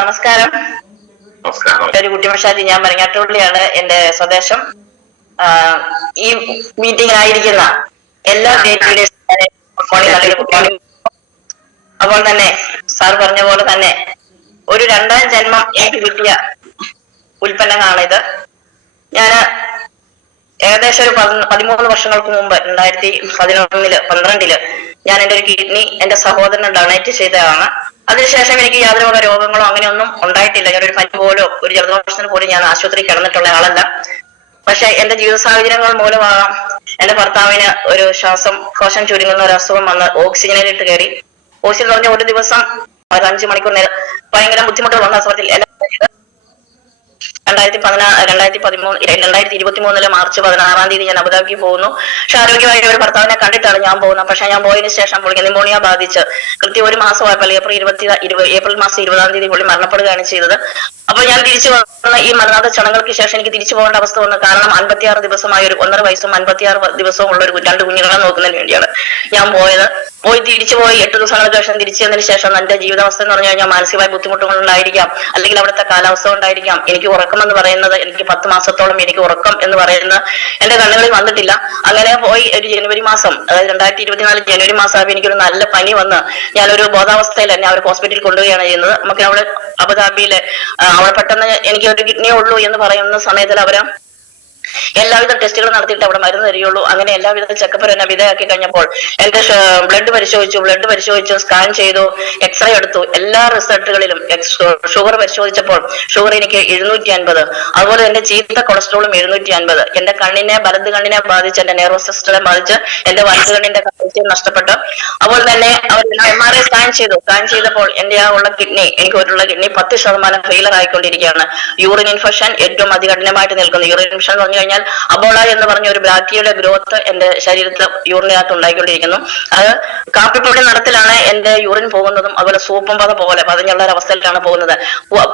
നമസ്കാരം. ഒരു കുട്ടിമഷാജി, ഞാൻ മരങ്ങാട്ടുപള്ളിയാണ് എന്റെ സ്വദേശം. ഈ മീറ്റിംഗിലായിരിക്കുന്ന എല്ലാ അപ്പോൾ തന്നെ സാർ പറഞ്ഞ പോലെ തന്നെ ഒരു രണ്ടാം ജന്മം എനിക്ക് കിട്ടിയ ഉൽപ്പന്നങ്ങളാണിത്. ഞാന് ഏകദേശം ഒരു 13 വർഷങ്ങൾക്ക് മുമ്പ് 2012 ഞാൻ എന്റെ ഒരു കിഡ്നി എന്റെ സഹോദരന് ഡൊണേറ്റ് ചെയ്തതാണ്. അതിനുശേഷം എനിക്ക് യാതൊരു രോഗങ്ങളോ അങ്ങനെയൊന്നും ഉണ്ടായിട്ടില്ല. ഞാനൊരു പനി പോലോ ഒരു ജലദോഷത്തിന് പോലും ഞാൻ ആശുപത്രി കിടന്നിട്ടുള്ള ആളല്ല. പക്ഷെ എന്റെ ജീവിത സാഹചര്യങ്ങൾ മൂലമാകാം എന്റെ ഭർത്താവിന് ഒരു കോശം ചുരുങ്ങുന്ന ഒരു അസുഖം വന്ന് ഓക്സിജനിലിട്ട് കയറി. ഓക്സിജൻ പറഞ്ഞ ഒരു ദിവസം 5 മണിക്കൂർ നേരം ഭയങ്കര ബുദ്ധിമുട്ടുകൾ വന്ന അസുഖത്തിൽ 2023 മാർച്ച് 16 ഞാൻ അബുദാബിക്ക് പോകുന്നു. പക്ഷെ ആരോഗ്യമായ ഒരു ഭർത്താവിനെ കണ്ടിട്ടാണ് ഞാൻ പോകുന്നത്. പക്ഷെ ഞാൻ പോയതിനു ശേഷം പുള്ളിക്ക് ന്യൂമോണിയ ബാധിച്ച് കൃത്യം ഒരു മാസമായപ്പോൾ ഏപ്രിൽ മാസം 20 പുള്ളി മരണപ്പെടുകയാണ് ചെയ്തത്. അപ്പൊ ഞാൻ തിരിച്ചു വന്ന ഈ മരണാത ചടങ്ങുകൾക്ക് ശേഷം എനിക്ക് തിരിച്ചു പോകേണ്ട അവസ്ഥ വന്നു. കാരണം 56 ദിവസമായ ഒരു 1.5 വയസ്സും 56 ദിവസവും ഉള്ള ഒരു 2 കുഞ്ഞുങ്ങളെ നോക്കുന്നതിന് വേണ്ടിയാണ് ഞാൻ പോയത്. തിരിച്ചു പോയി 8 ദിവസങ്ങൾക്ക് ശേഷം തിരിച്ചു വന്നതിന് ശേഷം എന്റെ ജീവിതാവസ്ഥ എന്ന് പറഞ്ഞു കഴിഞ്ഞാൽ മാനസികമായ ബുദ്ധിമുട്ടുകൾ ഉണ്ടായിരിക്കാം, അല്ലെങ്കിൽ അവിടുത്തെ കാലാവസ്ഥ ഉണ്ടായിരിക്കാം. എനിക്ക് ഉറക്കം എന്ന് പറയുന്നത്, എനിക്ക് 10 മാസത്തോളം എനിക്ക് ഉറക്കം എന്ന് പറയുന്നത് എന്റെ കണ്ണുകളിൽ വന്നിട്ടില്ല. അങ്ങനെ പോയി ഒരു ജനുവരി മാസം, അതായത് 2024 ജനുവരി മാസം എനിക്കൊരു നല്ല പനി വന്ന് ഞാനൊരു ബോധാവസ്ഥയിൽ എന്നെ അവർ ഹോസ്പിറ്റലിൽ കൊണ്ടുപോവുകയാണ് ചെയ്യുന്നത്. നമുക്ക് അവിടെ അബുദാബിയില് അവിടെ പെട്ടെന്ന് എനിക്ക് ഒരു കിഡ്നിയേ ഉള്ളൂ എന്ന് പറയുന്ന സമയത്തിൽ അവര് എല്ലാവിധ ടെസ്റ്റുകളും നടത്തിയിട്ട് അവിടെ മരുന്ന് തരികയുള്ളൂ. അങ്ങനെ എല്ലാവിധ ചെക്കപ്പിനും എന്നെ വിധേയമാക്കി കഴിഞ്ഞപ്പോൾ എന്റെ ബ്ലഡ് പരിശോധിച്ചു, സ്കാൻ ചെയ്തു, എക്സ്റേ എടുത്തു. എല്ലാ റിസൾട്ടുകളിലും ഷുഗർ പരിശോധിച്ചപ്പോൾ ഷുഗർ എനിക്ക് 750, അതുപോലെ എന്റെ ചീത്ത കൊളസ്ട്രോളും 750. എന്റെ വലത് കണ്ണിനെ ബാധിച്ച്, എന്റെ നെർവസ് സിസ്റ്റത്തെ ബാധിച്ച് എന്റെ വലത് കണ്ണിന്റെ കാഴ്ച നഷ്ടപ്പെട്ടു. അതുപോലെ തന്നെ അവർ MRI സ്കാൻ ചെയ്തപ്പോൾ എന്റെ ഉള്ള കിഡ്നി, എനിക്ക് ഒരുള്ള കിഡ്നി 10% ഫെയിലർ ആയിക്കൊണ്ടിരിക്കുകയാണ്. യൂറിൻ ഇൻഫെക്ഷൻ ഏറ്റവും അതികഠിനമായിട്ട് നിൽക്കുന്നു. യൂറിൻ ഇൻഫെക്ഷൻ പറഞ്ഞു കഴിഞ്ഞാൽ അബോള എന്ന് പറഞ്ഞ ഒരു ബാക്ടീരിയയുടെ ഗ്രോത്ത് എന്റെ ശരീരത്തിൽ യൂറിനകത്ത് ഉണ്ടായിക്കൊണ്ടിരിക്കുന്നു. അത് കാപ്പിപ്പൊടി നടത്തിലാണ് എന്റെ യൂറിൻ പോകുന്നതും, അതുപോലെ സൂപ്പും പോലെ പതിഞ്ഞുള്ള ഒരു അവസ്ഥയിലാണ് പോകുന്നത്.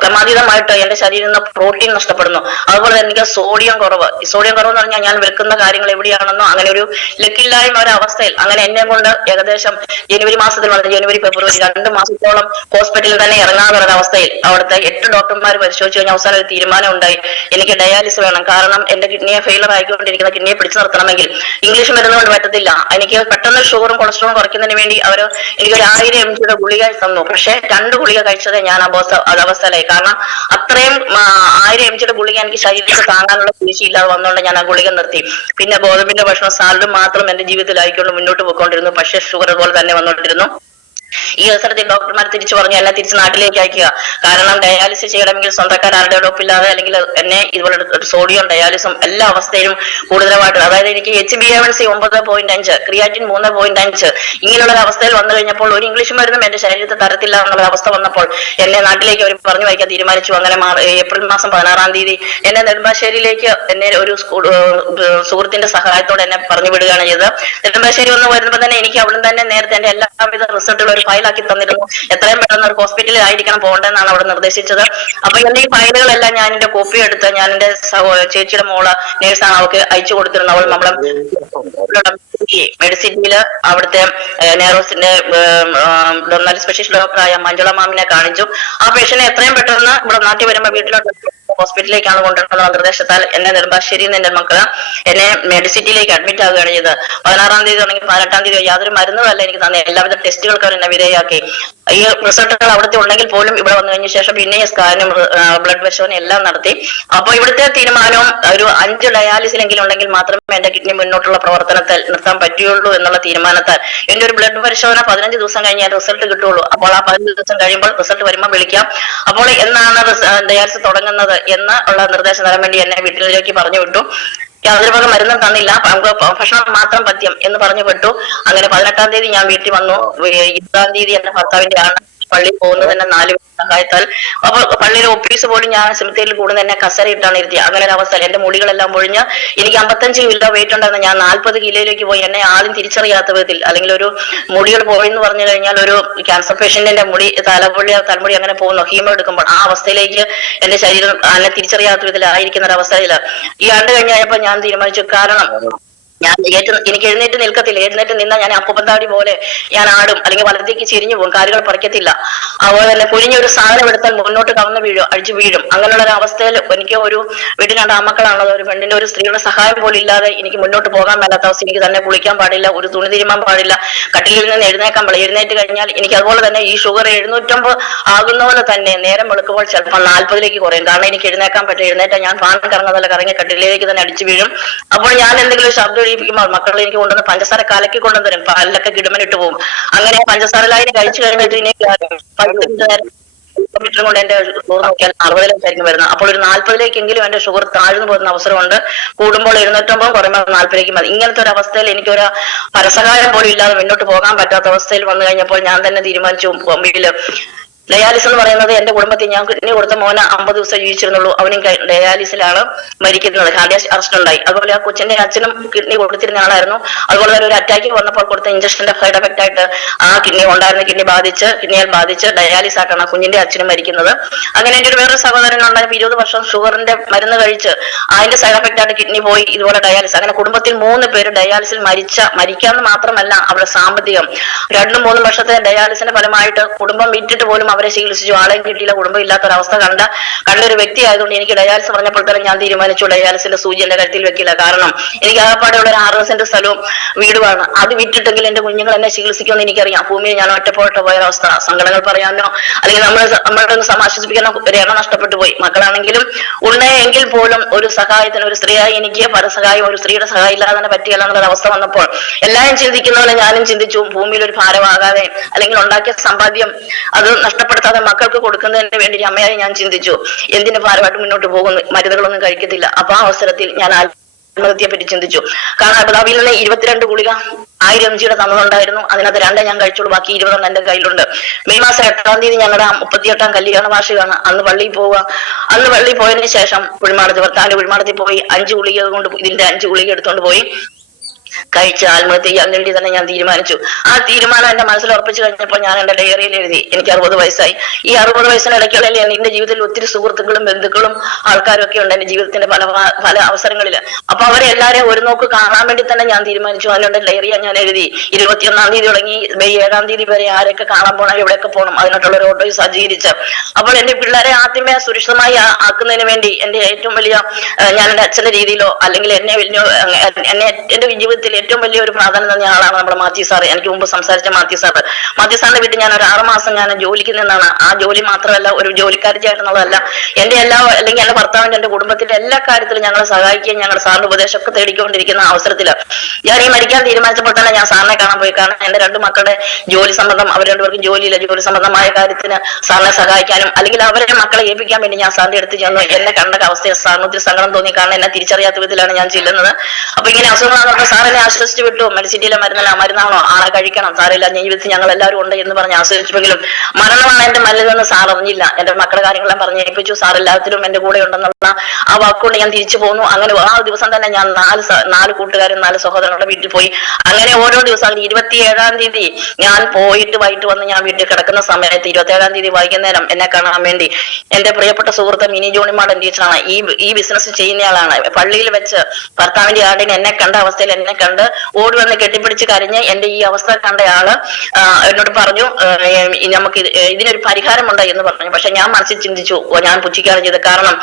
ക്രമാതീതമായിട്ട് എന്റെ ശരീരത്തിൽ നിന്ന് പ്രോട്ടീൻ നഷ്ടപ്പെടുന്നു. അതുപോലെ തന്നെ എനിക്ക് സോഡിയം കുറവ് എന്ന് പറഞ്ഞാൽ ഞാൻ വെക്കുന്ന കാര്യങ്ങൾ എവിടെയാണെന്നോ അങ്ങനെ ഒരു ലക്കില്ലായ്മ ഒരു അവസ്ഥയിൽ അങ്ങനെ എന്നെ കൊണ്ട് ഏകദേശം ജനുവരി മാസത്തിൽ വന്നത് ജനുവരി ഫെബ്രുവരി 2 മാസത്തോളം ഹോസ്പിറ്റലിൽ തന്നെ ഇറങ്ങാതെ ഒരു അവസ്ഥയിൽ അവിടുത്തെ 8 ഡോക്ടർമാർ പരിശോധിച്ചു കഴിഞ്ഞാൽ അവസാനം ഒരു തീരുമാനം ഉണ്ടായി, എനിക്ക് ഡയാലിസിസ് വേണം. കാരണം എന്റെ കിഡ്നിയെ ഫെയിലർ ആയിക്കൊണ്ടിരിക്കുന്ന കിഡ്നിയെ പിടിച്ചു നിർത്തണമെങ്കിൽ ഇംഗ്ലീഷ് മരുന്ന് കൊണ്ട് പറ്റത്തില്ല. എനിക്ക് പെട്ടെന്ന് ഷുഗറും കൊളസ്ട്രോളും കുറയ്ക്കുന്നതിന് വേണ്ടി എനിക്കൊരു 1000 mg ഗുളിക തന്നു. പക്ഷെ 2 ഗുളിക കഴിച്ചത് ഞാൻ അവസ്ഥയിലായി. കാരണം അത്രയും 1000 mg ഗുളിക എനിക്ക് ശരീരത്തിൽ താങ്ങാനുള്ള ശേഷിയില്ലാതെ വന്നുകൊണ്ട് ഞാൻ ആ ഗുളിക നിർത്തി. പിന്നെ ഗോതമ്പിന്റെ ഭക്ഷണം, സാലഡ് മാത്രം എന്റെ ജീവിതത്തിലായിക്കൊണ്ട് മുന്നോട്ട് പോയിക്കൊണ്ടിരുന്നു. പക്ഷെ ഷുഗർ പോലെ തന്നെ വന്നുകൊണ്ടിരുന്നു. ഈ അവസരത്തിൽ ഡോക്ടർമാർ തിരിച്ചു പറഞ്ഞു എല്ലാം തിരിച്ച് നാട്ടിലേക്ക് അയക്കുക. കാരണം ഡയാലിസിസ് ചെയ്യണമെങ്കിൽ സ്വന്തക്കാരുടെ ഒപ്പില്ലാതെ, അല്ലെങ്കിൽ എന്നെ ഇതുപോലെ സോഡിയം ഡയാലിസും എല്ലാ അവസ്ഥയിലും കൂടുതലായിട്ട്, അതായത് എനിക്ക് HbA1c 9.5, ക്രിയാറ്റിൻ 3.5 ഇങ്ങനെയുള്ള ഒരു അവസ്ഥയിൽ വന്നു കഴിഞ്ഞപ്പോൾ ഒരു ഇംഗ്ലീഷ് മരുന്നും എന്റെ ശരീരത്തിൽ തരത്തില്ല എന്നുള്ള അവസ്ഥ വന്നപ്പോൾ എന്നെ നാട്ടിലേക്ക് അവർ പറഞ്ഞു വയ്ക്കാൻ തീരുമാനിച്ചു. അങ്ങനെ ഏപ്രിൽ മാസം 16 എന്നെ നെടുമ്പാശ്ശേരിയിലേക്ക് എന്നെ ഒരു സുഹൃത്തിന്റെ സഹായത്തോടെ എന്നെ പറഞ്ഞു വിടുകയാണ് ചെയ്തത്. നെടുമ്പാശ്ശേരി വന്ന് വരുമ്പോൾ തന്നെ എനിക്ക് അവിടെ തന്നെ നേരത്തെ എന്റെ എല്ലാവിധ റിസൾട്ടുകൾ ഒരു ഫയലാക്കി തന്നിരുന്നു. എത്രയും പെട്ടെന്ന് ഒരു ഹോസ്പിറ്റലിൽ ആയിരിക്കണം പോകേണ്ടതെന്നാണ് അവിടെ നിർദ്ദേശിച്ചത്. അപ്പൊ എന്റെ ഈ ഫയലുകളെല്ലാം ഞാൻ എന്റെ കോപ്പി എടുത്ത് ഞാൻ എന്റെ ചേച്ചിയുടെ മോള് നേഴ്സാണ്, അവൾക്ക് അയച്ചു കൊടുത്തിരുന്നു. അവൾ നമ്മളെ മെഡിസിറ്റിയില് അവിടുത്തെ നെയ്റോസിന്റെ സ്പെഷ്യലിസ്റ്റ് ഡോക്ടറായ മഞ്ജുള മാമിനെ കാണിച്ചു. ആ പേഷ്യനെ എത്രയും പെട്ടെന്ന് ഇവിടെ നാട്ടിൽ വരുമ്പോ വീട്ടിലോട്ട് ഹോസ്പിറ്റലിലേക്കാണ് കൊണ്ടുവരുന്നത്. നിർദ്ദേശത്താൽ എന്നെ നെടുമ്പാശ്ശേരിയിൽ നിന്ന് എന്റെ മക്കള് എന്നെ മെഡിസിറ്റിയിലേക്ക് അഡ്മിറ്റ് ആവുകയാണ് ചെയ്തത്. 16 തുടങ്ങി 18 യാതൊരു മരുന്നുമല്ല എനിക്ക് തന്നെ, എല്ലാവിധ ടെസ്റ്റുകൾക്ക് അവർ എന്നെ വിധേയമാക്കി. ഈ റിസൾട്ടുകൾ അവിടുത്തെ ഉണ്ടെങ്കിൽ പോലും ഇവിടെ വന്നു കഴിഞ്ഞ ശേഷം പിന്നെ സ്കാനും ബ്ലഡ് പരിശോധന എല്ലാം നടത്തി. അപ്പൊ ഇവിടുത്തെ തീരുമാനവും ഒരു 5 ഡയാലിസിലെങ്കിലും ഉണ്ടെങ്കിൽ മാത്രമേ എന്റെ കിഡ്നി മുന്നോട്ടുള്ള പ്രവർത്തനത്തിൽ നിർത്താൻ പറ്റുകയുള്ളൂ എന്നുള്ള തീരുമാനത്താൽ എന്റെ ഒരു ബ്ലഡ് പരിശോധന 15 ദിവസം കഴിഞ്ഞാൽ റിസൾട്ട് കിട്ടുള്ളൂ. അപ്പോൾ ആ 15 ദിവസം കഴിയുമ്പോൾ റിസൾട്ട് വരുമ്പോൾ വിളിക്കാം. അപ്പോൾ എന്നാണ് ഡയാലിസിസ് തുടങ്ങുന്നത് എന്ന് ഉള്ള നിർദ്ദേശം തരാൻ വേണ്ടി എന്നെ വീട്ടിലേക്ക് പറഞ്ഞു വിട്ടു. യാതൊരു വക മരുന്നും തന്നില്ല, നമുക്ക് ഭക്ഷണം മാത്രം പഥ്യം എന്ന് പറഞ്ഞു വിട്ടു. അങ്ങനെ 18 ഞാൻ വീട്ടിൽ വന്നു. 20 എന്റെ ഭർത്താവിന്റെ ആണ് പള്ളിയിൽ പോകുന്നത് തന്നെ 4 സഹായത്താൽ. അപ്പൊ പള്ളിയിലെ ഓഫീസ് പോലും ഞാൻ സെമിത്തേരിൽ കൂടുന്ന എന്നെ കസരയിട്ടാണ് ഇരുത്തി. അങ്ങനെ ഒരു അവസ്ഥ എന്റെ മുടികളെല്ലാം പൊഴിഞ്ഞ് എനിക്ക് 55 കിലോ വെയിറ്റ് ഉണ്ടായിരുന്നു. ഞാൻ 40 കിലോയിലേക്ക് പോയി. എന്നെ ആരും തിരിച്ചറിയാത്ത വിധത്തിൽ, അല്ലെങ്കിൽ ഒരു മുടികൾ പോയെന്ന് പറഞ്ഞു കഴിഞ്ഞാൽ ഒരു ക്യാൻസർ പേഷ്യന്റിന്റെ മുടി തലമുടി അങ്ങനെ പോകുന്നു ഹീമോ എടുക്കുമ്പോൾ ആ അവസ്ഥയിലേക്ക് എന്റെ ശരീരം എന്നെ തിരിച്ചറിയാത്ത വിധത്തിൽ ആയിരിക്കുന്ന ഒരു അവസ്ഥയില് ഈ ആണ്ട് കഴിഞ്ഞപ്പോ ഞാൻ തീരുമാനിച്ചു. കാരണം ഞാൻ എനിക്ക് എഴുന്നേറ്റ് നിൽക്കത്തില്ല. എഴുന്നേറ്റ് നിന്നാൽ ഞാൻ അപ്പുപ്പന്താടി പോലെ ഞാൻ ആടും, അല്ലെങ്കിൽ വലത്തേക്ക് ചെരിഞ്ഞു പോകും, കാലുകൾ പറിക്കത്തില്ല. അതുപോലെ തന്നെ കുനിഞ്ഞൊരു സാധനം എടുത്താൽ മുന്നോട്ട് കവന്ന് വീഴും, അടിച്ചു വീഴും. അങ്ങനെയുള്ള ഒരു അവസ്ഥയിൽ എനിക്ക് ഒരു വീട്ടിൽ 2 ആമക്കളാണുള്ളത്. ഒരു പെണ്ണിന്റെ ഒരു സ്ത്രീയുടെ സഹായം പോലും ഇല്ലാതെ എനിക്ക് മുന്നോട്ട് പോകാൻ മേലാത്ത അവസ്ഥ. എനിക്ക് തന്നെ കുളിക്കാൻ പാടില്ല, ഒരു തുണി തിരുമാൻ പാടില്ല, കട്ടിലിൽ നിന്ന് എഴുന്നേക്കാൻ പാടില്ല. എഴുന്നേറ്റ് കഴിഞ്ഞാൽ എനിക്ക് അതുപോലെ തന്നെ ഈ ഷുഗർ 750 ആകുന്ന പോലെ തന്നെ നേരം വെളുക്കുമ്പോൾ ചിലപ്പോൾ 40ലേക്ക് കുറയും. കാരണം എനിക്ക് എഴുന്നേക്കാൻ പറ്റും. എഴുന്നേറ്റാൽ ഞാൻ ഫാൻ കറങ്ങുന്നതല്ല, കറങ്ങി കട്ടിലേക്ക് തന്നെ അടിച്ചു വീഴും. അപ്പോൾ ഞാൻ എന്തെങ്കിലും ശബ്ദം എഴുതിപ്പിക്കുമ്പോൾ മക്കൾ എനിക്ക് കൊണ്ടുവന്ന് പഞ്ചസാര കലക്കി കൊണ്ടുവരും, പാലിലൊക്കെ കിടുമനിട്ട് പോകും. അങ്ങനെ പഞ്ചസാര ലായനി കഴിച്ചു കഴിഞ്ഞിട്ട് ഇനി 10 മീറ്റർ കൊണ്ട് എന്റെ ഷുഗർ നോക്കിയാൽ 60ലേക്കായിരിക്കും വരുന്നത്. അപ്പോൾ ഒരു 40ലേക്കെങ്കിലും എന്റെ ഷുഗർ താഴ്ന്നു പോകുന്ന അവസരമുണ്ട്. കൂടുമ്പോൾ 250, കുറയുമ്പോൾ 40ലേക്ക് മതി. ഇങ്ങനത്തെ ഒരു അവസ്ഥയിൽ എനിക്കൊരു പരസഹായം പോലും ഇല്ലാതെ മുന്നോട്ട് പോകാൻ പറ്റാത്ത അവസ്ഥയിൽ വന്നു കഴിഞ്ഞപ്പോൾ ഞാൻ തന്നെ തീരുമാനിച്ചു, ബോംബെയില് ഡയാലിസ് എന്ന് പറയുന്നത് എന്റെ കുടുംബത്തിൽ ഞാൻ കിഡ്നി കൊടുത്ത മോനെ 50 ദിവസം ജീവിച്ചിരുന്നുള്ളൂ. അവനും ഡയാലിസിലാണ് മരിക്കുന്നത്. കാർഡിയാക് അറസ്റ്റ് ഉണ്ടായി. അതുപോലെ ആ കൊച്ചിന്റെ അച്ഛനും കിഡ്നി കൊടുത്തിരുന്ന ആളായിരുന്നു. അതുപോലെ തന്നെ ഒരു അറ്റാക്ക് വന്നപ്പോൾ കൊടുത്ത ഇഞ്ചക്ഷന്റെ സൈഡ് എഫക്ട് ആയിട്ട് ആ കിഡ്നിയാൽ ബാധിച്ച് ഡയാലിസ് ആയിട്ടാണ് ആ കുഞ്ഞിന്റെ അച്ഛനും മരിക്കുന്നത്. അങ്ങനെ എന്റെ ഒരു വേറൊരു സഹോദരൻ ഉണ്ടായപ്പോൾ 20 വർഷം ഷുഗറിന്റെ മരുന്ന് കഴിച്ച് അതിന്റെ സൈഡ് എഫക്ട് ആയിട്ട് കിഡ്നി പോയി. ഇതുപോലെ ഡയാലിസ്. അങ്ങനെ കുടുംബത്തിൽ 3 പേര് ഡയാലിസിൽ മരിക്കാന്ന് മാത്രമല്ല അവരുടെ സാമ്പത്തികം 2-3 വർഷത്തെ ഡയാലിസിന്റെ ഫലമായിട്ട് കുടുംബം വിറ്റിട്ട് പോലും അവരെ ചികിത്സിച്ചു. ആളെയും കിട്ടിയില്ല. കുടുംബം ഇല്ലാത്തൊരവസ്ഥ കണ്ടൊരു വ്യക്തി ആയതുകൊണ്ട് എനിക്ക് ഡയാലിസ് പറഞ്ഞപ്പോൾ തന്നെ ഞാൻ തീരുമാനിച്ചു ഡയാലിസിന്റെ സൂചി എന്റെ കരുത്തിൽ വെക്കില്ല. കാരണം എനിക്ക് ആകപ്പാടെയുള്ള ഒരു 6 സെന്റ് സ്ഥലവും വീടുമാണ്. അത് വിറ്റിട്ടെങ്കിൽ എന്റെ കുഞ്ഞുങ്ങൾ എന്നെ ചികിത്സിക്കുമെന്ന് എനിക്കറിയാം. ഭൂമിയിൽ ഞാൻ ഒറ്റപ്പോട്ട് പോയൊരവസ്ഥ. സങ്കടങ്ങൾ പറയാനോ അല്ലെങ്കിൽ നമ്മളെ ഒന്ന് സമാശ്വസിപ്പിക്കാനോ ഒരു എണ്ണ നഷ്ടപ്പെട്ടു പോയി. മക്കളാണെങ്കിലും ഉണ്ടെങ്കിൽ പോലും ഒരു സഹായത്തിന് ഒരു സ്ത്രീയായി എനിക്ക് പരസഹായം ഒരു സ്ത്രീയുടെ സഹായം ഇല്ലാതെ തന്നെ പറ്റിയല്ല എന്നുള്ളൊരു അവസ്ഥ വന്നപ്പോൾ എല്ലാവരും ചിന്തിക്കുന്ന പോലെ ഞാനും ചിന്തിച്ചു, ഭൂമിയിൽ ഒരു ഭാരമാകാതെ അല്ലെങ്കിൽ ഉണ്ടാക്കിയ സമ്പാദ്യം അത് നഷ്ടപ്പെടുത്താതെ മക്കൾക്ക് കൊടുക്കുന്നതിന് വേണ്ടി അമ്മയായി ഞാൻ ചിന്തിച്ചു, എന്തിനു ഭാരമായിട്ട് മുന്നോട്ട് പോകുന്നു, മരുന്നുകളൊന്നും കഴിക്കത്തില്ല. അപ്പൊ ആ അവസരത്തിൽ ഞാൻ ആത്മഹത്യയെ പറ്റി ചിന്തിച്ചു. കാരണം അബുദാബിയിൽ നിന്ന് 22 ഗുളിക 1000 mg തന്നുണ്ടായിരുന്നു. അതിനകത്ത് 2 ഞാൻ കഴിച്ചോളൂ, ബാക്കി 20 എന്റെ കയ്യിലുണ്ട്. മെയ് മാസം 8-ാം തീയതി ഞങ്ങളുടെ 38-ാം കല്യാണ വാർഷികമാണ്. അന്ന് പള്ളിയിൽ പോവുക. അന്ന് പള്ളിയിൽ പോയതിനു ശേഷം ഭർത്താവിന്റെ കുഴിമാടത്തിൽ പോയി 5 ഗുളിക കൊണ്ട് ഇതിന്റെ 5 ഗുളിക എടുത്തുകൊണ്ട് പോയി കഴിച്ച് ആത്മഹത്യ ചെയ്യാൻ വേണ്ടി തന്നെ ഞാൻ തീരുമാനിച്ചു. ആ തീരുമാനം എന്റെ മനസ്സിൽ ഉറപ്പിച്ചു കഴിഞ്ഞപ്പോൾ ഞാൻ എന്റെ ഡയറിയിൽ എഴുതി, എനിക്ക് 60 വയസ്സായി. ഈ 60 വയസ്സിനിടയ്ക്കുള്ളിൽ എന്റെ ജീവിതത്തിൽ ഒത്തിരി സുഹൃത്തുക്കളും ബന്ധുക്കളും ആൾക്കാരും ഒക്കെ ഉണ്ട് എന്റെ ജീവിതത്തിന്റെ പല അവസരങ്ങളിൽ. അപ്പൊ അവരെ എല്ലാവരെയും ഒരു നോക്ക് കാണാൻ വേണ്ടി തന്നെ ഞാൻ തീരുമാനിച്ചു. അതിനുള്ള ഡയറിയ ഞാൻ എഴുതി. 21-ാം തീയതി തുടങ്ങി മെയ് 7-ാം തീയതി വരെ ആരൊക്കെ കാണാൻ പോകണം, എവിടെയൊക്കെ പോകണം, അതിനായിട്ടുള്ള ഒരു ഓട്ടോ സജ്ജീകരിച്ച് അപ്പോൾ എന്റെ പിള്ളേരെ ആദ്യമേ സുരക്ഷിതമായി ആക്കുന്നതിന് വേണ്ടി എന്റെ ഏറ്റവും വലിയ ഞാൻ എന്റെ അച്ഛന്റെ രീതിയിലോ അല്ലെങ്കിൽ എന്നെ എന്റെ ജീവിതത്തിൽ ഏറ്റവും വലിയ ഒരു പ്രാധാന്യം തന്ന ആളാണ് നമ്മുടെ മാത്യു സാറ്. എനിക്ക് മുമ്പ് സംസാരിച്ച മാത്യു സാറിന്റെ വീട്ടിൽ ഞാൻ ഒരു 6 മാസം ഞാൻ ജോലിക്ക് നിന്നാണ്. ആ ജോലി മാത്രമല്ല ഒരു ജോലിക്കാരിയായിട്ടുള്ളതല്ല, എന്റെ അല്ലെങ്കിൽ എന്റെ ഭർത്താവിന്റെ എന്റെ കുടുംബത്തിന്റെ എല്ലാ കാര്യത്തിലും ഞങ്ങളെ സഹായിക്കുകയും ഞങ്ങളുടെ സാറിന്റെ ഉപദേശമൊക്കെ തേടിക്കൊണ്ടിരിക്കുന്ന അവസരത്തിൽ ഞാൻ ഈ മരിക്കാൻ തീരുമാനിച്ചപ്പോൾ തന്നെ ഞാൻ സാറിനെ കാണാൻ പോയി. കാരണം എന്റെ 2 മക്കളുടെ ജോലി സംബന്ധം, അവർ 2 പേർക്കും ജോലിയില്ല, ജോലി സംബന്ധമായ കാര്യത്തിന് സാറിനെ സഹായിക്കാനും അല്ലെങ്കിൽ അവരെ മക്കളെ ഏൽപ്പിക്കാൻ വേണ്ടി ഞാൻ സാറിന്റെ അടുത്ത് ചെന്നു. എന്നെ കണ്ട അവസ്ഥയെ സാറിന് ഒത്തിരി സങ്കടം തോന്നി. കാരണം എന്നെ തിരിച്ചറിയാത്ത വിധത്തിലാണ് ഞാൻ ചെല്ലുന്നത്. അപ്പൊ ഇങ്ങനെ അസുഖങ്ങളാണെന്ന് സാറിനെ ആശ്വസിച്ചു വിട്ടു. മെഡിസിറ്റിയിലെ മരുന്നാണോ, ആളെ കഴിക്കണം, സാറില്ല, ജീവിതത്തിൽ ഞങ്ങൾ എല്ലാവരും ഉണ്ട് എന്ന് പറഞ്ഞ് ആശ്വസിച്ചെങ്കിലും മരണമാണ് എന്റെ മല്ലിതെന്ന് സാർ അറിഞ്ഞില്ല. എന്റെ മക്കളുടെ കാര്യങ്ങളെല്ലാം പറഞ്ഞ് ഏൽപ്പിച്ചു. സാർ എല്ലാത്തിലും എന്റെ കൂടെ ഉണ്ടെന്നുള്ള ആ വാക്കുകൊണ്ട് ഞാൻ തിരിച്ചു പോന്നു. അങ്ങനെ ആ ദിവസം തന്നെ ഞാൻ 4 കൂട്ടുകാരും 4 സഹോദരങ്ങളുടെ വീട്ടിൽ പോയി. അങ്ങനെ ഓരോ ദിവസം 27-ാം തീയതി ഞാൻ പോയിട്ട് വൈകിട്ട് വന്ന് ഞാൻ വീട്ടിൽ കിടക്കുന്ന സമയത്ത് 27-ാം തീയതി വൈകുന്നേരം എന്നെ കാണാൻ വേണ്ടി എന്റെ പ്രിയപ്പെട്ട സുഹൃത്ത് മിനി ജോണിമാടൻ ടീച്ചറാണ്, ഈ ബിസിനസ് ചെയ്യുന്നയാളാണ്. പള്ളിയിൽ വെച്ച് ഭർത്താവിന്റെ ആടിന് എന്നെ കണ്ട അവസ്ഥയിൽ എന്നെ കണ്ട് ഓടി വന്ന് കെട്ടിപ്പിടിച്ച് കരഞ്ഞ് എന്റെ ഈ അവസ്ഥ കണ്ടയാള് എന്നോട് പറഞ്ഞു, നമുക്ക് ഇതിനൊരു പരിഹാരമുണ്ട് എന്ന് പറഞ്ഞു. പക്ഷെ ഞാൻ മനസ്സിൽ ചിന്തിച്ചു, ഞാൻ പുച്ഛിക്കുകയാണ് ചെയ്തത്. കാരണം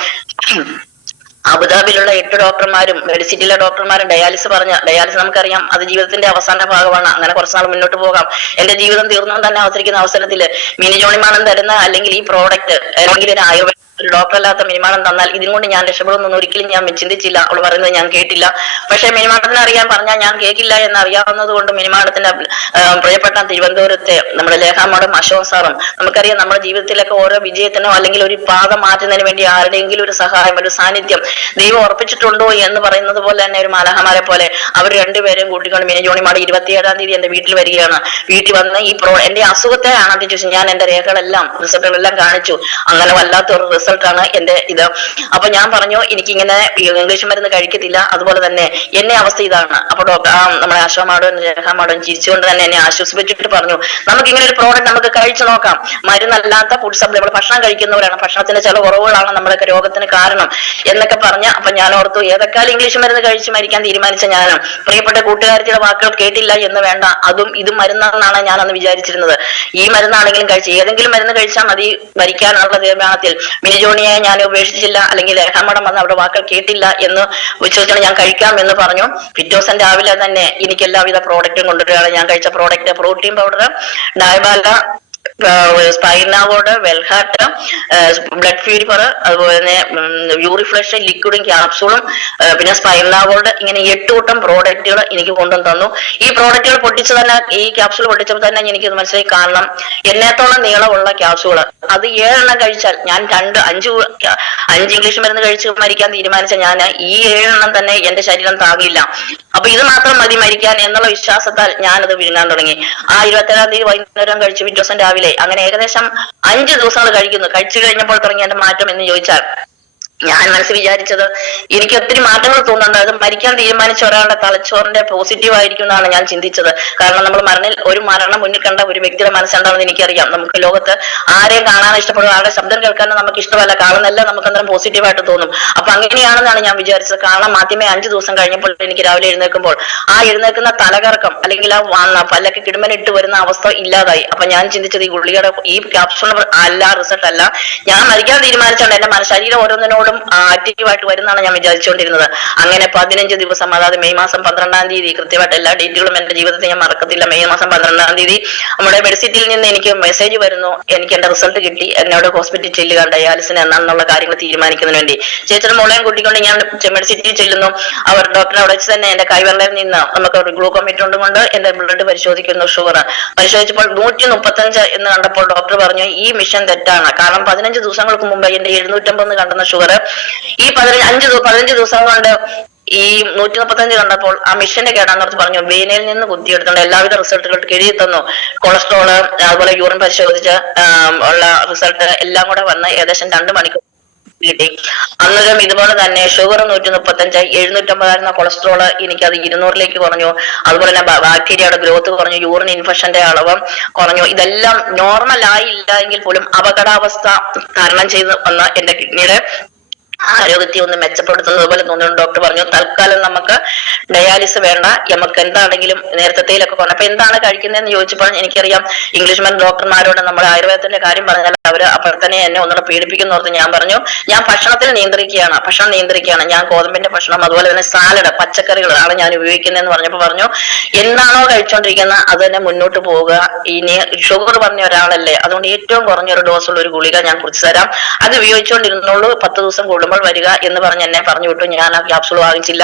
അബുദാബിയിലുള്ള 8 ഡോക്ടർമാരും മെഡിസിറ്റിയിലെ ഡോക്ടർമാരും ഡയാലിസ് നമുക്കറിയാം, അത് ജീവിതത്തിന്റെ അവസാന ഭാഗമാണ്. അങ്ങനെ കുറച്ചുനാൾ മുന്നോട്ട് പോകാം. എന്റെ ജീവിതം തീർന്നു തന്നെ അവസരിക്കുന്ന അവസരത്തിൽ മിനി ജോണിമാണം തരുന്ന അല്ലെങ്കിൽ ഈ പ്രോഡക്റ്റ് അല്ലെങ്കിൽ ഒരു ആയുർവേദ ഒരു ഡോക്ടറല്ലാത്ത മിനിമാണം തന്നാൽ ഇതിനുകൊണ്ട് ഞാൻ രക്ഷപ്പെടുമെന്നൊന്നും ഒരിക്കലും ഞാൻ ചിന്തിച്ചില്ല. അവൾ പറയുന്നത് ഞാൻ കേട്ടില്ല. പക്ഷെ മിനിമാണത്തിന് അറിയാൻ പറഞ്ഞാൽ ഞാൻ കേൾക്കില്ല എന്ന് അറിയാവുന്നത് കൊണ്ട് മിനിമാണത്തിന്റെ പ്രിയപ്പെട്ട തിരുവനന്തപുരത്തെ നമ്മുടെ ലേഖാമ്മോടും അശോക് സാറും, നമുക്കറിയാം നമ്മുടെ ജീവിതത്തിലൊക്കെ ഓരോ വിജയത്തിനോ അല്ലെങ്കിൽ ഒരു പാത മാറ്റുന്നതിന് വേണ്ടി ആരുടെയെങ്കിലും ഒരു സഹായം, ഒരു സാന്നിധ്യം ദൈവം ഉറപ്പിച്ചിട്ടുണ്ടോ എന്ന് പറയുന്നത് പോലെ തന്നെ ഒരു മാലാഹമാരെ പോലെ അവർ 2 പേരെയും കൂട്ടിക്കൊണ്ട് മിനി ജോണിമാട് 27-ാം തീയതി എന്റെ വീട്ടിൽ വരികയാണ്. വീട്ടിൽ വന്ന് ഈ എന്റെ അസുഖത്തെ ആണെന്ന് ചോദിച്ചു. ഞാൻ എന്റെ രേഖകളെല്ലാം റിസൾട്ടുകളെല്ലാം കാണിച്ചു. അങ്ങനെ വല്ലാത്ത ഒരു റിസൾട്ട് റിസൾട്ടാണ് എന്റെ ഇത്. അപ്പൊ ഞാൻ പറഞ്ഞു എനിക്കിങ്ങനെ ഇംഗ്ലീഷ് മരുന്ന് കഴിക്കത്തില്ല, അതുപോലെ തന്നെ എന്നെ അവസ്ഥ ഇതാണ്. അപ്പൊ ഡോക്ടർ നമ്മുടെ ആശാ മാഡം രേഖ മാഡം ചിരിച്ചുകൊണ്ട് തന്നെ എന്നെ ആശ്വസിപ്പിച്ചിട്ട് പറഞ്ഞു, നമുക്ക് ഇങ്ങനെ ഒരു പ്രോഡക്റ്റ് നമുക്ക് കഴിച്ചു നോക്കാം, മരുന്നല്ലാത്ത ഫുഡ് സപ്ലൈ, നമ്മൾ ഭക്ഷണം കഴിക്കുന്നവരാണ്, ഭക്ഷണത്തിന്റെ ചില കുറവുകളാണ് നമ്മുടെയൊക്കെ രോഗത്തിന് കാരണം എന്നൊക്കെ പറഞ്ഞ. അപ്പൊ ഞാൻ ഓർത്തു ഏതൊക്കെയാലും ഇംഗ്ലീഷ് മരുന്ന് കഴിച്ച് മരിക്കാൻ തീരുമാനിച്ച ഞാനും പ്രിയപ്പെട്ട കൂട്ടുകാരിയുടെ വാക്കുകൾ കേട്ടില്ല എന്ന് വേണ്ട, അതും ഇതും മരുന്നാണെന്നാണ് ഞാൻ അന്ന് വിചാരിച്ചിരുന്നത്. ഈ മരുന്നാണെങ്കിലും കഴിച്ച് ഏതെങ്കിലും മരുന്ന് കഴിച്ചാൽ മതി മരിക്കാനുള്ള തീരുമാനത്തിൽ മിനിജോണിയെ ഞാൻ ഉപേക്ഷിച്ചില്ല, അല്ലെങ്കിൽ രേഖാമഠം വന്ന് അവിടെ വാക്കുകൾ കേട്ടില്ല എന്ന് വിശ്വസിച്ചാണ് ഞാൻ കഴിക്കാം എന്ന് പറഞ്ഞു. പിറ്റേ ദിവസം രാവിലെ തന്നെ എനിക്ക് എല്ലാവിധ പ്രോഡക്റ്റും കൊണ്ടുവരികയാണ്. ഞാൻ കഴിച്ച പ്രോഡക്റ്റ് പ്രോട്ടീൻ പൗഡർ, ഡയബാല, സ്പൈനാവോർഡ്, വെൽഹാർട്ട്, ബ്ലഡ് പ്യൂരിഫർ, അതുപോലെ തന്നെ യൂറിഫ്ലഷ് ലിക്വിഡും ക്യാപ്സൂളും, പിന്നെ സ്പൈനാവോർഡ്, ഇങ്ങനെ 8 കൂട്ടം പ്രോഡക്റ്റുകൾ എനിക്ക് കൊണ്ടുവന്ന് തന്നു. ഈ പ്രോഡക്റ്റുകൾ പൊട്ടിച്ച് തന്നെ, ഈ ക്യാപ്സൂൾ പൊട്ടിച്ചപ്പോൾ തന്നെ എനിക്ക് മനസ്സിലായി, കാരണം എന്നത്തോളം നീളമുള്ള ക്യാപ്സൂൾ അത് 7 എണ്ണം കഴിച്ചാൽ, ഞാൻ 5 ഇംഗ്ലീഷ് മരുന്ന് കഴിച്ച് മരിക്കാൻ തീരുമാനിച്ച ഞാൻ ഈ 7 എണ്ണം തന്നെ എന്റെ ശരീരം താങ്ങില്ല. അപ്പൊ ഇത് മാത്രം മതി മരിക്കാൻ എന്നുള്ള വിശ്വാസത്താൽ ഞാനത് വിഴുങ്ങാൻ തുടങ്ങി. ആ 27-ാം തീയതി വൈകുന്നേരം കഴിച്ചു, പിറ്റേ ദിവസം രാവിലെ, അങ്ങനെ ഏകദേശം 5 ദിവസങ്ങൾ കഴിക്കുന്നു. കഴിച്ചു കഴിഞ്ഞപ്പോൾ തുടങ്ങിയ എന്റെ മാറ്റം എന്ന് ചോദിച്ചാൽ, ഞാൻ മനസ്സിൽ വിചാരിച്ചത് എനിക്ക് ഒത്തിരി മാറ്റങ്ങൾ തോന്നുന്നുണ്ട്. അത് മരിക്കാൻ തീരുമാനിച്ച ഒരാളുടെ തലച്ചോറിന്റെ പോസിറ്റീവ് ആയിരിക്കും എന്നാണ് ഞാൻ ചിന്തിച്ചത്. കാരണം നമ്മൾ ഒരു മരണം മുന്നിൽ കണ്ട ഒരു വ്യക്തിയുടെ മനസ്സുണ്ടാവുമെന്ന് എനിക്കറിയാം. നമുക്ക് ലോകത്ത് ആരെയും കാണാൻ ഇഷ്ടപ്പെടും, ആരുടെ ശബ്ദം കേൾക്കാനും നമുക്ക് ഇഷ്ടമല്ല, കാണുന്നെല്ലാം നമുക്ക് അന്നേരം പോസിറ്റീവായിട്ട് തോന്നും. അപ്പൊ അങ്ങനെയാണെന്നാണ് ഞാൻ വിചാരിച്ചത്. കാരണം ആദ്യമേ 5 ദിവസം കഴിഞ്ഞപ്പോൾ എനിക്ക് രാവിലെ എഴുന്നേൽക്കുമ്പോൾ ആ എഴുന്നേൽക്കുന്ന തലകറക്കം, അല്ലെങ്കിൽ ആ പല്ലൊക്കെ കിടുമനിട്ട് വരുന്ന അവസ്ഥ ഇല്ലാതായി. അപ്പൊ ഞാൻ ചിന്തിച്ചത് ഈ ഗുളികയുടെ ഈ ക്യാപ്സൂൾ അല്ല, റിസൾട്ട് അല്ല, ഞാൻ മരിക്കാൻ തീരുമാനിച്ചുകൊണ്ട് എന്റെ ശരീരം ഓരോന്നിനോടും ആക്റ്റീവായിട്ട് വരുന്നതാണ് ഞാൻ വിചാരിച്ചുകൊണ്ടിരുന്നത്. അങ്ങനെ 15 ദിവസം, അതായത് മെയ് മാസം 12-ാം തീയതി, കൃത്യമായിട്ട് എല്ലാ ഡേറ്റുകളും എന്റെ ജീവിതത്തിൽ ഞാൻ മറക്കത്തില്ല. മെയ് മാസം 12-ാം തീയതി നമ്മുടെ മെഡിസിറ്റിയിൽ നിന്ന് എനിക്ക് മെസ്സേജ് വരുന്നു, എനിക്ക് എന്റെ റിസൾട്ട് കിട്ടി, എന്നോട് ഹോസ്പിറ്റലിൽ ചെല്ലുക ഡയാലിസിന് എന്നാണെന്നുള്ള കാര്യങ്ങൾ തീരുമാനിക്കുന്നതിന് വേണ്ടി. ചേച്ചിയുടെ മോളെയും കൂട്ടിക്കൊണ്ട് ഞാൻ മെഡിസിറ്റിയിൽ ചെല്ലുന്നു. അവർ ഡോക്ടറെ അവിടെ വെച്ച് തന്നെ എന്റെ കൈവെള്ളയിൽ നിന്ന് നമുക്ക് ഒരു ഗ്ലൂക്കോമീറ്റർ കൊണ്ട് എന്റെ ബ്ലഡ് പരിശോധിക്കുന്നു, ഷുഗർ പരിശോധിച്ചപ്പോൾ 135 എന്ന് കണ്ടപ്പോൾ ഡോക്ടർ പറഞ്ഞു ഈ മിഷൻ തെറ്റാണ്. കാരണം 15 ദിവസങ്ങൾക്ക് മുമ്പ് എന്റെ 750 കണ്ടുന്ന ഷുഗർ ഈ 15 ദിവസം കൊണ്ട് ഈ 135 കണ്ടപ്പോൾ ആ മിഷന്റെ കേടാന്ന് പറഞ്ഞു. വെയിനയിൽ നിന്ന് കുത്തിയെടുത്തോണ്ട് എല്ലാവിധ റിസൾട്ടുകൾ എഴുതി തന്നു. കൊളസ്ട്രോള്, അതുപോലെ യൂറിൻ പരിശോധിച്ച് ഉള്ള റിസൾട്ട് എല്ലാം കൂടെ വന്ന് ഏകദേശം 2 മണിക്കൂർ കിട്ടി. അന്നേരം ഇതുപോലെ തന്നെ ഷുഗർ 135, 750 കൊളസ്ട്രോള് എനിക്കത് 200-ലേക്ക് കുറഞ്ഞു. അതുപോലെ തന്നെ ബാക്ടീരിയയുടെ ഗ്രോത്ത് കുറഞ്ഞു, യൂറിൻ ഇൻഫെക്ഷന്റെ അളവ് കുറഞ്ഞു. ഇതെല്ലാം നോർമൽ ആയില്ല എങ്കിൽ പോലും അപകടാവസ്ഥ തരണം ചെയ്ത് വന്ന എന്റെ കിഡ്നിയുടെ ആരോഗ്യത്തെ ഒന്ന് മെച്ചപ്പെടുത്തുന്നത് പോലെ തോന്നുന്നു. ഡോക്ടർ പറഞ്ഞു തൽക്കാലം നമുക്ക് ഡയാലിസ് വേണ്ട, നമുക്ക് എന്താണെങ്കിലും നേരത്തെയിലൊക്കെ പറഞ്ഞു. അപ്പൊ എന്താണ് കഴിക്കുന്നതെന്ന് ചോദിച്ചപ്പോൾ എനിക്കറിയാം ഇംഗ്ലീഷ് മരുന്ന് ഡോക്ടർമാരോട് നമ്മുടെ ആയുർവേദത്തിന്റെ കാര്യം പറഞ്ഞാൽ അവര് അപ്പോൾ തന്നെ എന്നെ ഒന്നുകൂടെ പീഡിപ്പിക്കുന്നോർത്ത് ഞാൻ പറഞ്ഞു ഞാൻ ഭക്ഷണത്തിൽ ഭക്ഷണം നിയന്ത്രിക്കുകയാണ്. ഞാൻ ഗോതമ്പിന്റെ ഭക്ഷണം, അതുപോലെ തന്നെ സാലഡ്, പച്ചക്കറികളാണ് ഞാൻ ഉപയോഗിക്കുന്നതെന്ന് പറഞ്ഞപ്പോൾ പറഞ്ഞു എന്താണോ കഴിച്ചോണ്ടിരിക്കുന്നത് അത് തന്നെ മുന്നോട്ട് പോവുക. ഇനി ഷുഗർ പറഞ്ഞ ഒരാളല്ലേ, അതുകൊണ്ട് ഏറ്റവും കുറഞ്ഞൊരു ഡോസുള്ള ഒരു ഗുളിക ഞാൻ കുറിച്ച് തരാം, അത് ഉപയോഗിച്ചുകൊണ്ടിരുന്നുള്ളൂ, 10 ദിവസം കൂടുമ്പോൾ വരിക എന്ന് പറഞ്ഞ് എന്നെ പറഞ്ഞു വിട്ടു. ഞാൻ ആ ക്യാപ്സൂൾ വാങ്ങിച്ചില്ല.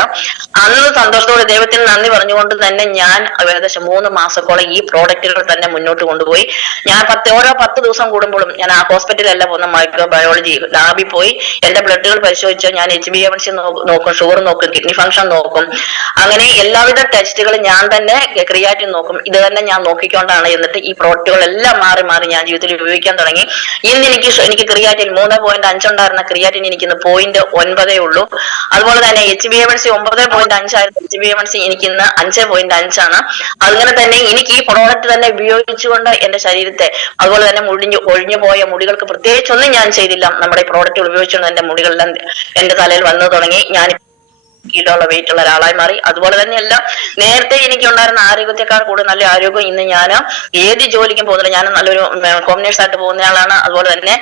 അന്ന് സന്തോഷത്തോടെ ദൈവത്തിന് നന്ദി പറഞ്ഞുകൊണ്ട് തന്നെ ഞാൻ ഏകദേശം 3 മാസത്തോളം ഈ പ്രോഡക്റ്റുകൾ തന്നെ മുന്നോട്ട് കൊണ്ടുപോയി. ഞാൻ ഓരോ 10 ദിവസം കൂടുമ്പോഴും ഞാൻ ആ ഹോസ്പിറ്റലല്ല പോകുന്ന മൈക്രോബയോളജി ലാബിൽ പോയി എന്റെ ബ്ലഡുകൾ പരിശോധിച്ച് ഞാൻ HbA1c നോക്കും, ഷുഗർ നോക്കും, കിഡ്നി ഫംഗ്ഷൻ നോക്കും, അങ്ങനെ എല്ലാവിധ ടെസ്റ്റുകളും ഞാൻ തന്നെ, ക്രിയാറ്റിൻ നോക്കും, ഇത് തന്നെ ഞാൻ നോക്കിക്കൊണ്ടാണ് എന്നിട്ട് ഈ പ്രോഡക്റ്റുകളെല്ലാം മാറി മാറി ഞാൻ ജീവിതത്തിൽ ഉപയോഗിക്കാൻ തുടങ്ങി. ഇന്ന് എനിക്ക് ക്രിയാറ്റിൻ 3.5 ഉണ്ടായിരുന്ന ക്രിയാറ്റിൻ എനിക്ക് 0.9 ഉള്ളൂ. അതുപോലെ തന്നെ HbA1c 9.5 ആയിരുന്നു, HbA1c എനിക്ക് ഇന്ന് 5.5 ആണ്. അങ്ങനെ തന്നെ എനിക്ക് ഈ പ്രോഡക്റ്റ് തന്നെ ഉപയോഗിച്ചുകൊണ്ട് എന്റെ ശരീരത്തെ, അതുപോലെ തന്നെ ഒഴിഞ്ഞു പോയ മുടികൾക്ക് പ്രത്യേകിച്ചൊന്നും ഞാൻ ചെയ്തില്ല. നമ്മുടെ ഈ പ്രോഡക്റ്റുകൾ ഉപയോഗിച്ചുകൊണ്ട് എന്റെ മുടികളെല്ലാം എന്റെ തലയിൽ വന്നു തുടങ്ങി. ഞാൻ കിലോയുള്ള വെയിറ്റ് ഉള്ള ഒരാളായി മാറി. അതുപോലെ തന്നെയല്ല, നേരത്തെ എനിക്ക് ഉണ്ടായിരുന്ന ആരോഗ്യത്തെക്കാൾ കൂടുതൽ നല്ല ആരോഗ്യം ഇന്ന് ഞാൻ ഏത് ജോലിക്കും പോകുന്നില്ല. ഞാൻ നല്ലൊരു ഹോം നേഴ്സ് ആയിട്ട് പോകുന്നയാളാണ്, അതുപോലെ തന്നെ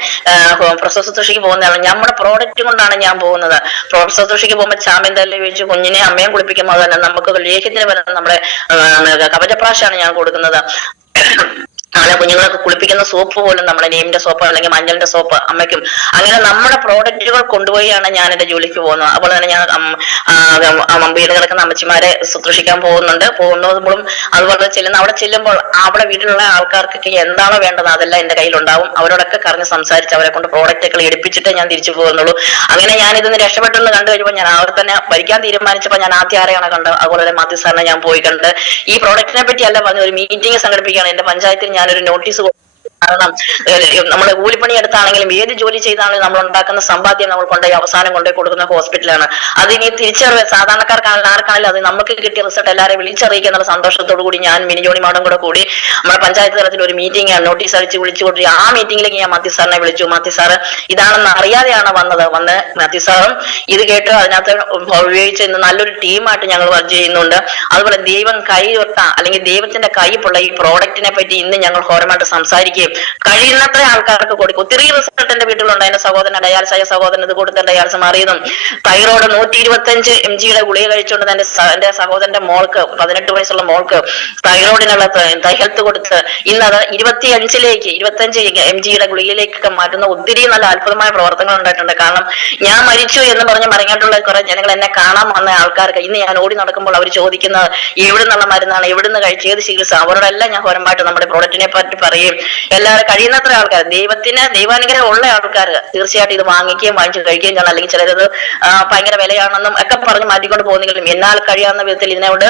പ്രസവ ശുശ്രൂഷയ്ക്ക് പോകുന്നയാളാണ്. നമ്മുടെ പ്രോഡക്റ്റ് കൊണ്ടാണ് ഞാൻ പോകുന്നത്. പ്രസവ ശുശ്രൂഷയ്ക്ക് പോകുമ്പോൾ ചാമ്പ്യൻ തല്ലി വെച്ച് കുഞ്ഞിനെ അമ്മയും കുളിപ്പിക്കുമ്പോൾ തന്നെ നമുക്ക് ലേഹ്യത്തിന് വരെ നമ്മുടെ കവചപ്രാശാണ് ഞാൻ കൊടുക്കുന്നത്. അങ്ങനെ കുഞ്ഞുങ്ങളൊക്കെ കുളിപ്പിക്കുന്ന സോപ്പ് പോലും നമ്മുടെ നെയിമിന്റെ സോപ്പ് അല്ലെങ്കിൽ മഞ്ഞളിന്റെ സോപ്പ് അമ്മയ്ക്കും. അങ്ങനെ നമ്മുടെ പ്രോഡക്റ്റുകൾ കൊണ്ടുപോയാണ് ഞാൻ എന്റെ ജോലിക്ക് പോകുന്നത്. അതുപോലെ തന്നെ ഞാൻ വീട് കിടക്കുന്ന അമ്മച്ചിമാരെ ശുശ്രൂഷിക്കാൻ പോകുന്നതുമ്പോഴും അതുപോലെ അവിടെ ചെല്ലുമ്പോൾ അവിടെ വീട്ടിലുള്ള ആൾക്കാർക്കൊക്കെ എന്താണോ വേണ്ടത് അതെല്ലാം എന്റെ കയ്യിലുണ്ടാവും. അവരോടൊക്കെ കറഞ്ഞ് സംസാരിച്ച് അവരെ കൊണ്ട് പ്രോഡക്റ്റുകൾ എടുപ്പിച്ചിട്ടേ ഞാൻ തിരിച്ചു പോകുന്നുള്ളൂ. അങ്ങനെ ഞാൻ ഇതിന് രക്ഷപ്പെട്ടെന്ന് കണ്ടു കഴിയുമ്പോൾ ഞാൻ അവർ തന്നെ ഭരിക്കാൻ തീരുമാനിച്ചപ്പോൾ ഞാൻ ആദ്യം ആരെയാണ് കണ്ടത്, അതുപോലെ തന്നെ മാത്യു സാറിനെ ഞാൻ പോയി കണ്ട് ഈ പ്രോഡക്റ്റിനെ പറ്റി അല്ല പറഞ്ഞ ഒരു മീറ്റിംഗ് സംഘടിപ്പിക്കുകയാണ്. എന്റെ പഞ്ചായത്തിൽ ഞാനൊരു നോട്ടീസ് കാരണം നമ്മൾ കൂലിപ്പണി എടുത്താണെങ്കിലും ഏത് ജോലി ചെയ്താണെങ്കിലും നമ്മൾ ഉണ്ടാക്കുന്ന സമ്പാദ്യം നമ്മൾ കൊണ്ടുപോയി അവസാനം കൊണ്ടുപോയി കൊടുക്കുന്ന ഹോസ്പിറ്റലാണ്. അത് ഇനി തിരിച്ചറിവ് സാധാരണക്കാർക്കാണെങ്കിലും ആർക്കാണെങ്കിലും അത് നമുക്ക് കിട്ടിയ റിസൾട്ട് എല്ലാവരെയും വിളിച്ചറിയിക്കുന്ന സന്തോഷത്തോടു കൂടി ഞാൻ മിനിജോണി മാഡം കൂടി നമ്മുടെ പഞ്ചായത്ത് തലത്തിൽ ഒരു മീറ്റിംഗ് നോട്ടീസ് അടിച്ച് വിളിച്ചുകൊണ്ട് ആ മീറ്റിംഗിലേക്ക് ഞാൻ മാത്യു സാറിനെ വിളിച്ചു. മാത്യു സാറ് ഇതാണെന്ന് അറിയാതെയാണ് വന്ന് മാത്യു സാറും ഇത് കേട്ട് അതിനകത്ത് ഉപയോഗിച്ച് ഇന്ന് നല്ലൊരു ടീമായിട്ട് ഞങ്ങൾ വർക്ക് ചെയ്യുന്നുണ്ട്. അതുപോലെ ദൈവം കൈയൊട്ട അല്ലെങ്കിൽ ദൈവത്തിന്റെ കൈപ്പുള്ള ഈ പ്രോഡക്റ്റിനെ പറ്റി ഇന്ന് ഞങ്ങൾ ഘോരമായിട്ട് സംസാരിക്കുകയും കഴിയുന്നത്ര ആൾക്കാർക്ക് കൊടുക്കും. ഒത്തിരി റിസൾട്ട് എന്റെ വീട്ടിലുണ്ട്. എന്റെ സഹോദരൻ ഡയാലിസ് ആയ സഹോദരൻ ഇത് കൊടുത്ത ഡയാലിസ് മാറിയതും തൈറോയ്ഡ് 125 mg ഗുളിക കഴിച്ചുകൊണ്ട് എന്റെ സഹോദരന്റെ മോൾക്ക് 18 വയസ്സുള്ള മോൾക്ക് തൈറോയിഡിനുള്ള ഹെൽത്ത് കൊടുത്ത് ഇന്നത് 25 mg ഗുളികയിലേക്കൊക്കെ മാറ്റുന്ന ഒത്തിരി നല്ല അത്ഭുതമായ പ്രവർത്തനങ്ങൾ ഉണ്ടായിട്ടുണ്ട്. കാരണം ഞാൻ മരിച്ചു എന്ന് പറഞ്ഞ് മറിഞ്ഞിട്ടുള്ള കുറെ ജനങ്ങൾ എന്നെ കാണാൻ വന്ന ആൾക്കാർക്ക് ഇന്ന് ഞാൻ ഓടി നടക്കുമ്പോൾ അവർ ചോദിക്കുന്നത് എവിടുന്നുള്ള മരുന്നാണ്, എവിടുന്ന് കഴിച്ച് ഏത് ചികിത്സ, അവരോടെല്ലാം ഞാൻ ഘോരമായിട്ട് നമ്മുടെ പ്രോഡക്റ്റിനെ പറ്റി പറയും. എല്ലാവരും കഴിയുന്നത്ര ആൾക്കാർ ദൈവാനുഗ്രഹം ഉള്ള ആൾക്കാർ തീർച്ചയായിട്ടും ഇത് വാങ്ങിക്കുകയും വാങ്ങിച്ച് കഴിക്കുകയും ചെയ്യണം. അല്ലെങ്കിൽ ചിലരത് ഭയങ്കര വിലയാണെന്നും ഒക്കെ പറഞ്ഞ് മാറ്റിക്കൊണ്ട് പോകുന്നെങ്കിലും എന്നാൽ കഴിയാവുന്ന വിധത്തിൽ ഇതിനോട്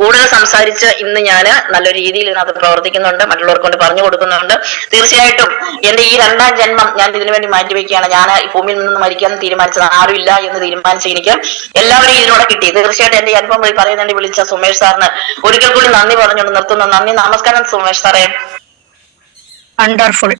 കൂടുതൽ സംസാരിച്ച് ഇന്ന് ഞാൻ നല്ല രീതിയിൽ ഇതിനകത്ത് പ്രവർത്തിക്കുന്നുണ്ട്, മറ്റുള്ളവർക്ക് കൊണ്ട് പറഞ്ഞു കൊടുക്കുന്നുണ്ട്. തീർച്ചയായിട്ടും എന്റെ ഈ 2ാം ജന്മം ഞാൻ ഇതിനു വേണ്ടി മാറ്റിവെക്കുകയാണ്. ഞാൻ ഈ ഭൂമിയിൽ നിന്ന് മരിക്കാൻ തീരുമാനിച്ചത് ആരുമില്ല എന്ന് തീരുമാനിച്ച എനിക്ക് എല്ലാവരും ഇതിലൂടെ കിട്ടി. തീർച്ചയായിട്ടും എന്റെ അനുഭവം വഴി പറയുന്നതിന് വിളിച്ച സുമേഷ് സാറിന് ഒരിക്കൽ കൂടി നന്ദി പറഞ്ഞുകൊണ്ട് നിർത്തുന്നു. നന്ദി, നമസ്കാരം സുമേഷ് സാറേ. വണ്ടർഫുൾ.